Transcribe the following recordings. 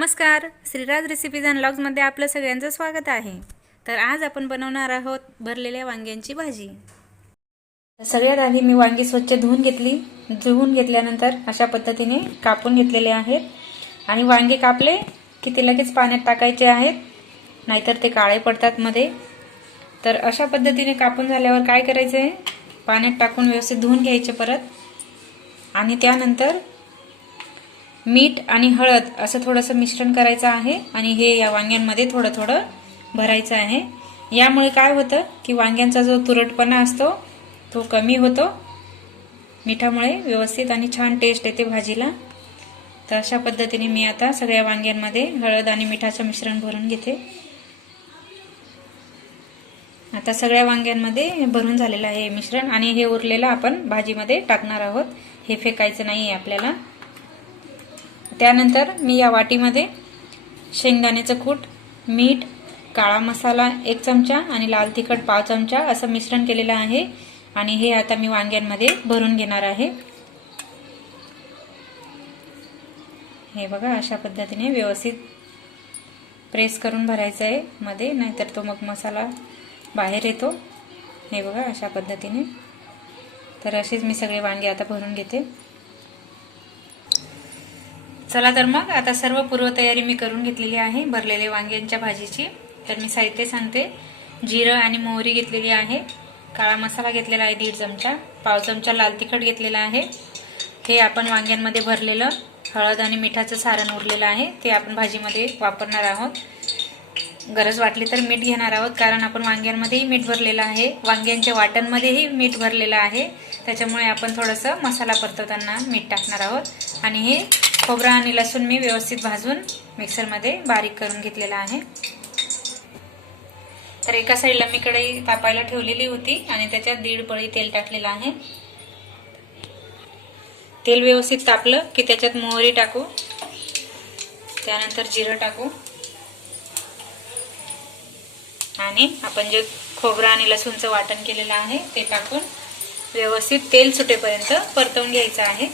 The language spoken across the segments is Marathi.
नमस्कार, श्रीराज रेसिपीज अँड व्लॉग्समध्ये आपलं सगळ्यांचं स्वागत आहे। तर आज आपण बनवणार आहोत भरलेल्या वांग्यांची भाजी। सगळ्यात आधी मी वांगी स्वच्छ धुवून घेतली। धुवून घेतल्यानंतर अशा पद्धतीने कापून घेतलेले आहेत आणि वांगे कापले की ते लगेच पाण्यात टाकायचे आहेत, नाहीतर ते काळे पडतात मध्ये। तर अशा पद्धतीने कापून झाल्यावर काय करायचे आहे, पाण्यात टाकून व्यवस्थित धुवून घ्यायचे परत आणि त्यानंतर मीठ आणि हळद असं थोडंसं मिश्रण करायचं आहे आणि हे या वांग्यांमध्ये थोडं थोडं भरायचं आहे। यामुळे काय होतं की वांग्यांचा जो तुरटपणा असतो तो कमी होतो मिठामुळे, व्यवस्थित आणि छान टेस्ट येते भाजीला। तर अशा पद्धतीने मी आता सगळ्या वांग्यांमध्ये हळद आणि मिठाचं मिश्रण भरून घेते। आता सगळ्या वांग्यांमध्ये भरून झालेलं आहे हे मिश्रण आणि हे उरलेलं आपण भाजीमध्ये टाकणार आहोत। हे फेकायचं नाहीये आपल्याला। त्यानंतर मी या वाटीमध्ये शेंगदाण्याचं कूट, मीठ, काळा मसाला 1 चमचा आणि लाल तिखट 5 चमचा असं मिश्रण केलेलं आहे आणि हे आता मी वांग्यांमध्ये भरून घेणार आहे। हे बघा, अशा पद्धतीने व्यवस्थित प्रेस करून भरायचं आहे मध्ये, नाहीतर तो मग मसाला बाहेर येतो। हे बघा, अशा पद्धतीने। तर अशीच मी सगळे वांगे आता भरून घेते। चला तर मग आता सर्व पूर्वतयारी मी करून घेतलेली आहे भरलेल्या वांग्यांच्या भाजीची। तर मी साहित्य सांगते। जिरं आणि मोहरी घेतलेली आहे, काळा मसाला घेतलेला आहे 1.5 चमचा, 5 चमचा लाल तिखट घेतलेला आहे। हे आपण वांग्यांमध्ये भरलेलं हळद आणि मिठाचं सारण उरलेलं आहे ते आपण भाजीमध्ये वापरणार आहोत। गरज वाटली तर मीठ घेणार आहोत, कारण आपण वांग्यांमध्येही मीठ भरलेलं आहे, वांग्यांच्या वाटणमध्येही मीठ भरलेलं आहे, त्याच्यामुळे आपण थोडंसं मसाला परतवताना मीठ टाकणार आहोत। आणि हे खोबरं आणि लसूण मी व्यवस्थित भाजून मिक्सरमध्ये बारीक करून घेतलेला आहे। तर एका साईडला मी कढई तापायला ठेवलेली होती आणि त्याच्यात 1.5 पळी तेल टाकलेलं आहे। तेल व्यवस्थित तापलं की त्याच्यात मोहरी टाकू, त्यानंतर जिरं टाकू आणि आपण जे खोबरं आणि लसूणचं वाटण केलेलं आहे ते टाकून व्यवस्थित तेल सुटेपर्यंत परतवून घ्यायचं आहे।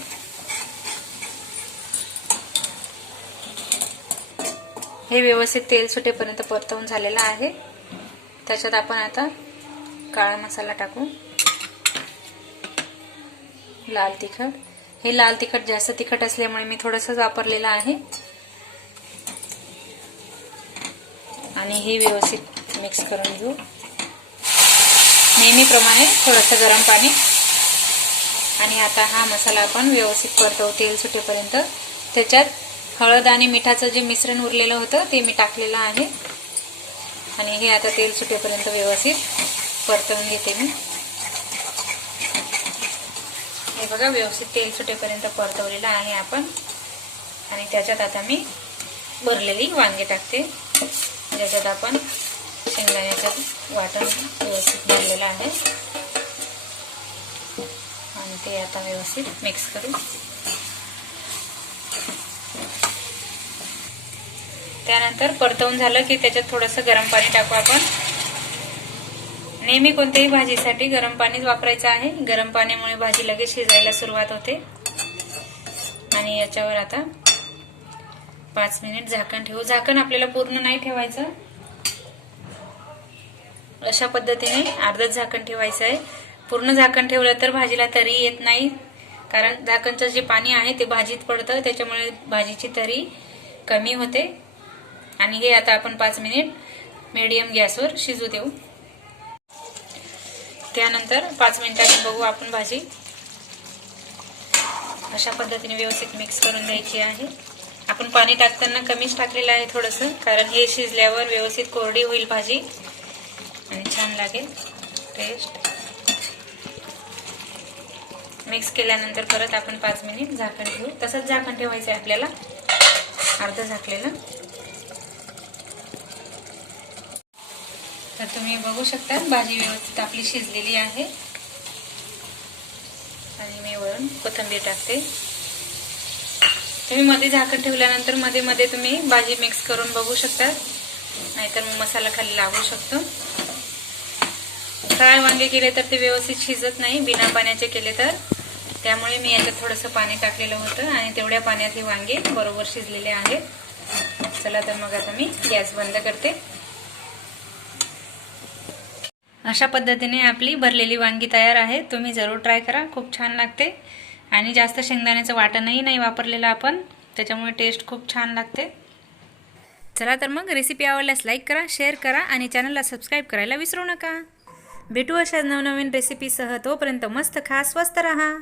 हे व्यवस्थित तेल सुटेपर्यंत परतवून झालेलं आहे। त्याच्यात आपण आता काळा मसाला टाकू, लाल तिखट, हे लाल तिखट जास्त तिखट असल्यामुळे मी थोडंसं वापरलेलं आहे आणि हे व्यवस्थित मिक्स करून घेऊ। नेहमीप्रमाणे थोडंसं गरम पाणी आणि आता हा मसाला आपण व्यवस्थित परतवू तेल सुटेपर्यंत। त्याच्यात हळद आणि मिठाचं जे मिश्रण उरलेलं होतं ते मी टाकलेलं आहे आणि हे आता तेल सुटेपर्यंत व्यवस्थित परतवून घेते मी। हे बघा, व्यवस्थित तेल सुटेपर्यंत परतवलेलं आहे आपण आणि त्याच्यात आता मी भरलेली वांगे टाकते, ज्याच्यात आपण शेंगदाण्याचं वाटण व्यवस्थित भरलेलं आहे आणि ते आता व्यवस्थित मिक्स करू। त्यानंतर परतवून झालं की त्याच्यात थोडंसं गरम पाणी टाकू आपण। नेहमी कोणत्याही भाजीसाठी गरम पाणीच वापरायचं आहे, गरम पाण्यामुळे भाजी लगेच शिजायला सुरुवात होते। आणि याच्यावर आता 5 मिनिट झाकण ठेवू। झाकण आपल्याला पूर्ण नाही ठेवायचं, अशा पद्धतीने अर्धच झाकण ठेवायचं आहे। पूर्ण झाकण ठेवलं तर भाजीला तरी येत नाही, कारण झाकणचं जे पाणी आहे ते भाजीत पडतं, त्याच्यामुळे भाजीची तरी कमी होते। आणि हे आता आपण 5 मिनिट मीडियम गॅसवर शिजू देऊ। त्यानंतर 5 मिनिटांनी बघू आपण भाजी। अशा पद्धतीने व्यवस्थित मिक्स करून द्यायची आहे। आपण पाणी टाकताना कमीच टाकलेलं आहे थोडंसं, कारण हे शिजल्यावर व्यवस्थित कोरडी होईल भाजी आणि छान लागेल टेस्ट। मिक्स केल्यानंतर परत आपण 5 मिनिट झाकण ठेवू। तसंच झाकण ठेवायचं आहे आपल्याला, अर्ध झाकलेलं। तर तुम्ही बघू शकता भाजी व्यवस्थित आपली शिजलेली आहे आणि मी वरून कोथिंबीर टाकते। तुम्ही मध्ये झाकण ठेवल्यानंतर मध्ये मध्ये तुम्ही भाजी मिक्स करून बघू शकता, नाहीतर मग मसाला खाली लागू शकतो। फ्राय वांगे केले तर ते व्यवस्थित शिजत नाही, बिना पाण्याचे केले तर, त्यामुळे मी याच्यात थोडंसं पाणी टाकलेलं होतं आणि तेवढ्या पाण्यात हे वांगे बरोबर शिजलेले आहेत। चला तर मग आता मी गॅस बंद करते। अशा पद्धतीने आपली भरलेली वांगी तयार आहे। तुम्ही जरूर ट्राय करा, खूप छान लागते आणि जास्त शेंगदाण्याचं वाटणही नाही वापरलेलं आपण, त्याच्यामुळे टेस्ट खूप छान लागते। चला तर मग रेसिपी आवडल्यास लाईक करा, शेअर करा आणि चॅनलला सबस्क्राईब करायला विसरू नका। भेटू अशा नवनवीन रेसिपीसह, तोपर्यंत मस्त खा, स्वस्त रहा।